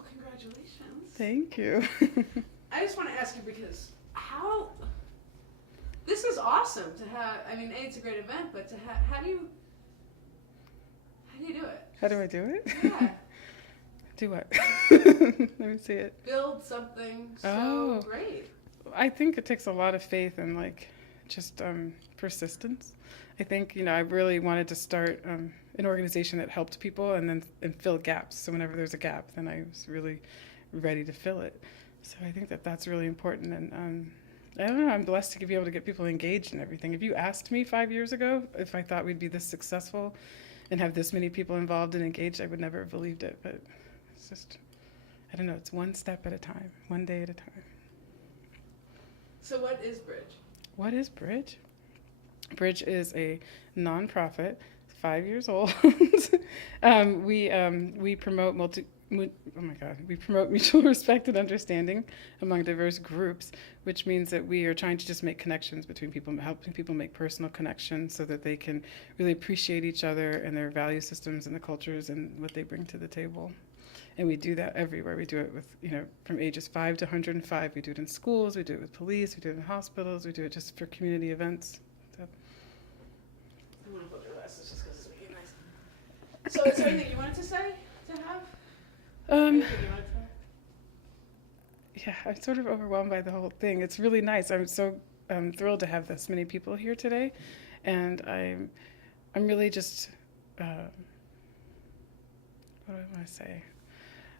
Well, congratulations. Thank you. I just want to ask you because this is awesome to have. I mean, it's a great event, but how do you do it? How do I do it? Yeah. Do what? Let me see it. Build something so great. I think it takes a lot of faith and just persistence. I think I really wanted to start an organization that helped people and fill gaps. So whenever there's a gap, then I was really ready to fill it. So I think that's really important. And I don't know. I'm blessed to be able to get people engaged in everything. If you asked me 5 years ago if I thought we'd be this successful and have this many people involved and engaged, I would never have believed it. But it's just, I don't know. It's one step at a time, one day at a time. So what is Bridge? What is Bridge? Bridge is a nonprofit, 5 years old. We promote we promote mutual respect and understanding among diverse groups, which means that we are trying to just make connections between people, helping people make personal connections so that they can really appreciate each other and their value systems and the cultures and what they bring to the table. And we do that everywhere. We do it with, from ages 5 to 105. We do it in schools, we do it with police, we do it in hospitals, we do it just for community events. So. I'm going to put your glasses just because it's making nice. So is there anything you wanted to say, to have? Yeah, I'm sort of overwhelmed by the whole thing. It's really nice. I'm so thrilled to have this many people here today. And I'm really just, what do I want to say?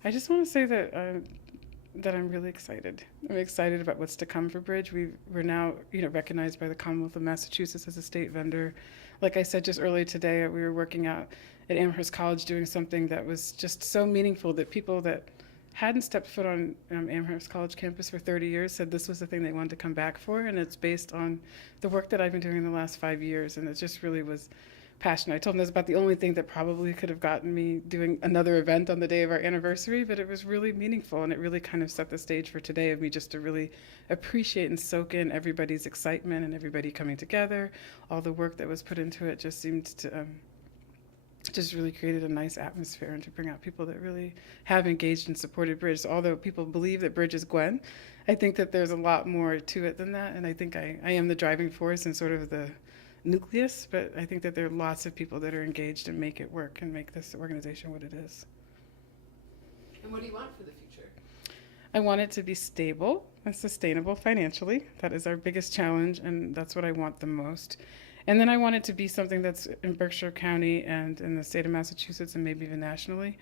I just want to say that I'm really excited. I'm excited about what's to come for Bridge. We're now, recognized by the Commonwealth of Massachusetts as a state vendor. Like I said just earlier today, we were working out at Amherst College doing something that was just so meaningful that people that hadn't stepped foot on Amherst College campus for 30 years said this was the thing they wanted to come back for, and it's based on the work that I've been doing in the last 5 years, and it just really was passionate. I told them that's about the only thing that probably could have gotten me doing another event on the day of our anniversary, but it was really meaningful, and it really kind of set the stage for today of me just to really appreciate and soak in everybody's excitement and everybody coming together. All the work that was put into it just seemed to just really created a nice atmosphere and to bring out people that really have engaged and supported Bridge. So although people believe that Bridge is Gwen, I think that there's a lot more to it than that, and I think I am the driving force and sort of the nucleus, but I think that there are lots of people that are engaged and make it work and make this organization what it is. And what do you want for the future? I want it to be stable and sustainable financially. That is our biggest challenge, and that's what I want the most. And then I want it to be something that's in Berkshire County and in the state of Massachusetts and maybe even nationally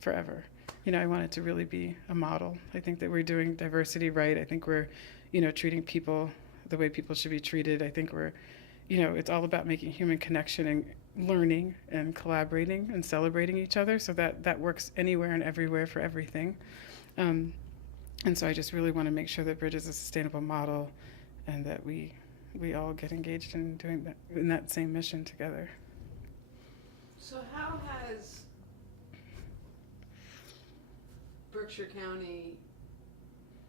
forever. I want it to really be a model. I think that we're doing diversity right. I think we're, treating people the way people should be treated. I think we're, it's all about making human connection and learning and collaborating and celebrating each other. So that works anywhere and everywhere for everything. And so I just really want to make sure that Bridge is a sustainable model and that we all get engaged in doing that, in that same mission together. So how has Berkshire County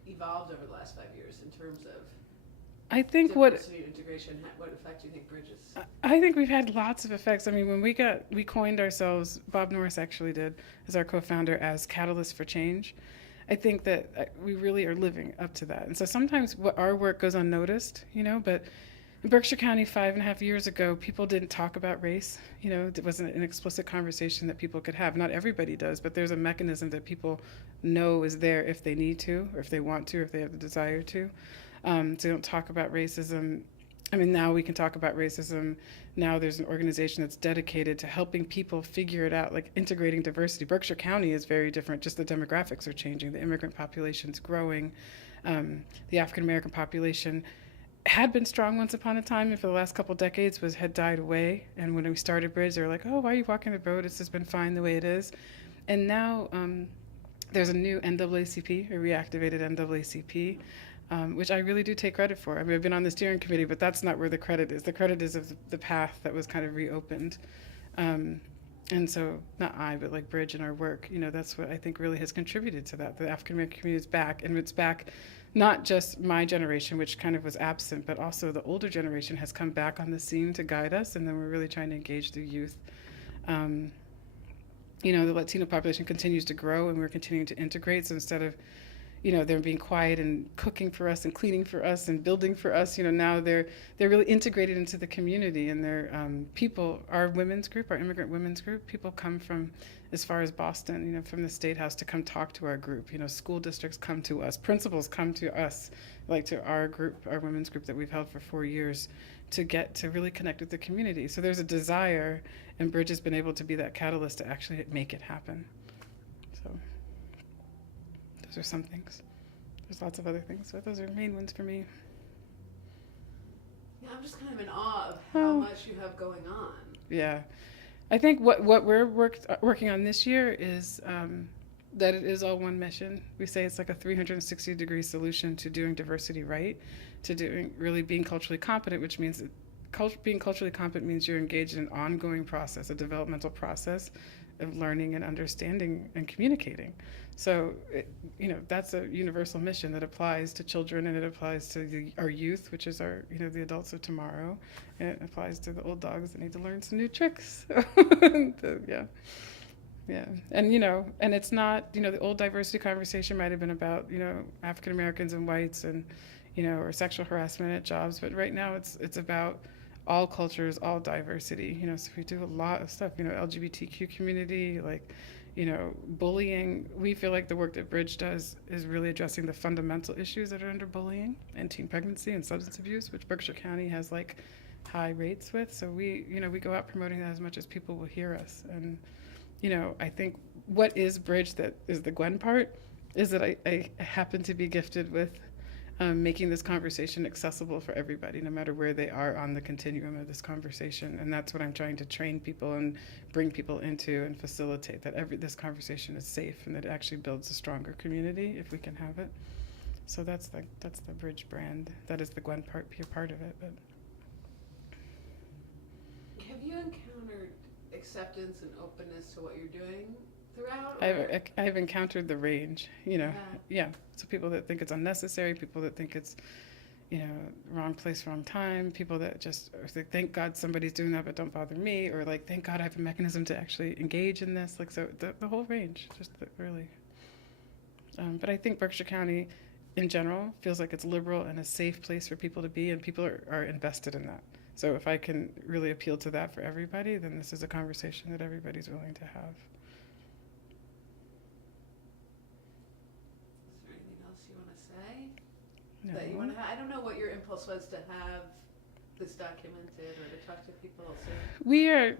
evolved over the last 5 years in terms of I think diversity and integration? What effect do you think Bridge is? I think we've had lots of effects. I mean, when we coined ourselves, Bob Norris actually did, as our co-founder, as Catalyst for Change. I think that we really are living up to that. And so sometimes our work goes unnoticed, but in Berkshire County 5.5 years ago, people didn't talk about race. It wasn't an explicit conversation that people could have. Not everybody does, but there's a mechanism that people know is there if they need to, or if they want to, or if they have the desire to. So they don't talk about racism. I mean, now we can talk about racism. Now there's an organization that's dedicated to helping people figure it out, like integrating diversity. Berkshire County is very different. Just the demographics are changing. The immigrant population's growing. The African American population had been strong once upon a time, and for the last couple decades had died away. And when we started Bridge, they were like, "Oh, why are you walking the road? It's just been fine the way it is." And now there's a new NAACP, a reactivated NAACP. Which I really do take credit for. I mean, I've been on the steering committee, but that's not where the credit is. The credit is of the path that was kind of reopened. And so, not I, but like Bridge and our work, that's what I think really has contributed to that. The African American community is back, and it's back not just my generation, which kind of was absent, but also the older generation has come back on the scene to guide us, and then we're really trying to engage the youth. the Latino population continues to grow, and we're continuing to integrate. So instead of them being quiet and cooking for us and cleaning for us and building for us, now they're really integrated into the community. And they're people, our women's group, our immigrant women's group, people come from as far as Boston, from the State House to come talk to our group. School districts come to us, principals come to us, like to our group, our women's group that we've held for 4 years, to get to really connect with the community. So there's a desire, and Bridge has been able to be that catalyst to actually make it happen. So those are some things. There's lots of other things, but those are main ones for me. Yeah, I'm just kind of in awe of how much you have going on. Yeah. I think what we're working on this year is that it is all one mission. We say it's like a 360-degree solution to doing diversity right, to doing really being culturally competent, which means being culturally competent means you're engaged in an ongoing process, a developmental process of learning and understanding and communicating. So, that's a universal mission that applies to children, and it applies to our youth, which is our, the adults of tomorrow, and it applies to the old dogs that need to learn some new tricks. Yeah. And, and it's not, the old diversity conversation might have been about, African Americans and whites and, or sexual harassment at jobs. But right now it's about all cultures, all diversity, so we do a lot of stuff, LGBTQ community, like, bullying. We feel like the work that Bridge does is really addressing the fundamental issues that are under bullying and teen pregnancy and substance abuse, which Berkshire County has like high rates with. So we go out promoting that as much as people will hear us. And, I think what is Bridge that is the Gwen part is that I happen to be gifted with making this conversation accessible for everybody, no matter where they are on the continuum of this conversation. And that's what I'm trying to train people and bring people into and facilitate, that this conversation is safe and that it actually builds a stronger community if we can have it. So that's the Bridge brand. That is the Gwen part, be a part of it. But have you encountered acceptance and openness to what you're doing throughout? I've encountered the range, Yeah. So people that think it's unnecessary, people that think it's, wrong place, wrong time, people that just think, thank God somebody's doing that, but don't bother me, or like, thank God I have a mechanism to actually engage in this. Like, so the whole range, really. But I think Berkshire County, in general, feels like it's liberal and a safe place for people to be, and people are invested in that. So if I can really appeal to that for everybody, then this is a conversation that everybody's willing to have. Is there anything else you want to say? No. That you want to I don't know what your impulse was to have this documented or to talk to people.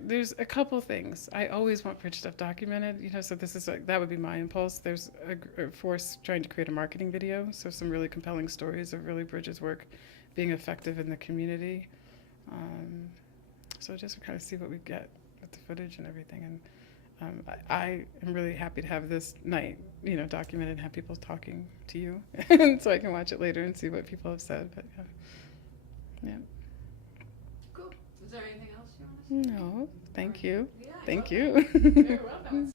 There's a couple things. I always want Bridge stuff documented, so this is that would be my impulse. There's a force trying to create a marketing video, so some really compelling stories of really Bridge's work being effective in the community. So just kind of see what we get with the footage and everything. And I am really happy to have this night, documented and have people talking to you, so I can watch it later and see what people have said. But yeah. Cool. Is there anything else you want to say? No, thank you. Yeah, thank you. you. You're welcome.